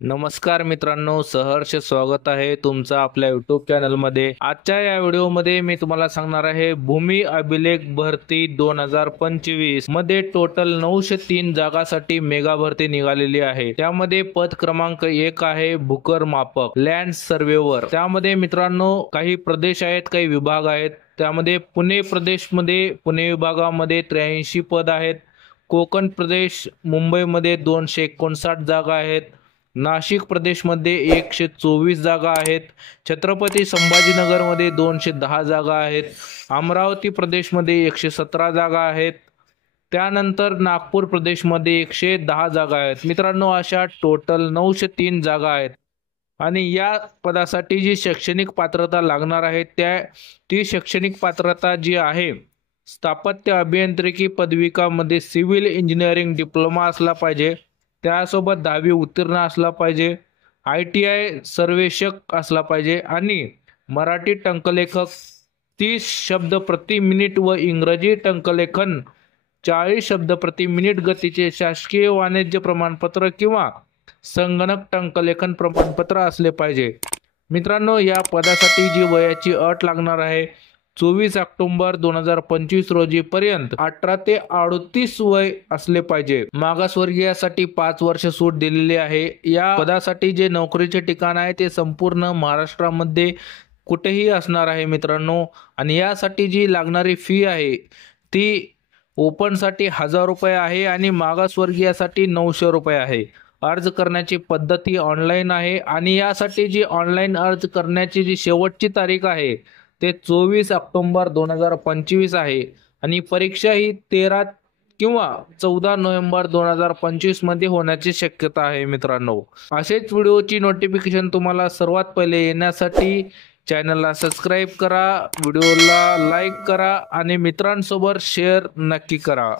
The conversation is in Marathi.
नमस्कार मित्रांनो, सहर्ष स्वागत आहे तुमचं आपल्या यूट्यूब चॅनलमध्ये। आजच्या या व्हिडिओमध्ये मी तुम्हाला सांगणार आहे भूमी अभिलेख भरती 2025 मध्ये टोटल 903 जागासाठी मेगा भरती निघालेली आहे। त्यामध्ये पद क्रमांक 1 आहे भूकर मापक लँड सर्वेवर। त्यामध्ये मित्रांनो काही प्रदेश आहेत, काही विभाग आहेत। त्यामध्ये पुणे प्रदेशमध्ये पुणे विभागामध्ये 83 पद आहेत। कोकण प्रदेश मुंबईमध्ये 259 जागा आहेत। नाशिक प्रदेशमध्ये 124 जागा आहेत। छत्रपती संभाजीनगरमध्ये 210 जागा आहेत। अमरावती प्रदेशमध्ये 117 जागा आहेत। त्यानंतर नागपूर प्रदेशमध्ये 110 जागा आहेत। मित्रांनो, अशा टोटल 903 जागा आहेत। आणि या पदासाठी जी शैक्षणिक पात्रता लागणार आहे ती शैक्षणिक पात्रता जी आहे, स्थापत्य अभियांत्रिकी पदविकामध्ये सिव्हिल इंजिनिअरिंग डिप्लोमा असला पाहिजे। त्यासोबत 10वी उत्तीर्ण असला पाहिजे। ITI सर्वेक्षक असला पाहिजे आणि मराठी टंकलेखक 30 शब्द प्रति मिनिट व इंग्रजी टंकलेखन 40 शब्द प्रति मिनिट गतीचे शासकीय वाणिज्य प्रमाणपत्र किंवा संगणक टंकलेखन प्रमाणपत्र असले पाहिजे। मित्रांनो, या पदासाठी जी वयाची अट लागणार आहे 24 ऑक्टोबर 2025 रोजी पर्यंत 18 ते 38 वय असले पाहिजे। मागासवर्गीयासाठी 5 वर्ष सूट दिलेली आहे। या पदासाठी जे नोकरीचे ठिकाण आहे ते संपूर्ण महाराष्ट्रामध्ये कुठेही असणार आहे मित्रांनो। आणि यासाठी जी लागणारी फी आहे ती ओपन साठी 1000 रुपये आहे आणि मागासवर्गीयासाठी 900 रुपये आहे। अर्ज करण्याची पद्धती ऑनलाईन आहे आणि यासाठी जी ऑनलाईन अर्ज करण्याची जी शेवटची तारीख आहे ते 24 ऑक्टोबर 2025 आहे आणि परीक्षा ही 13 किंवा 14 नोव्हेंबर 2025 मध्ये होण्याची शक्यता आहे मित्रांनो। असेच व्हिडिओची नोटिफिकेशन तुम्हाला सर्वात पहिले येण्यासाठी चॅनलला सबस्क्राइब करा, व्हिडिओला लाईक करा आणि मित्रांसोबत शेअर नक्की करा।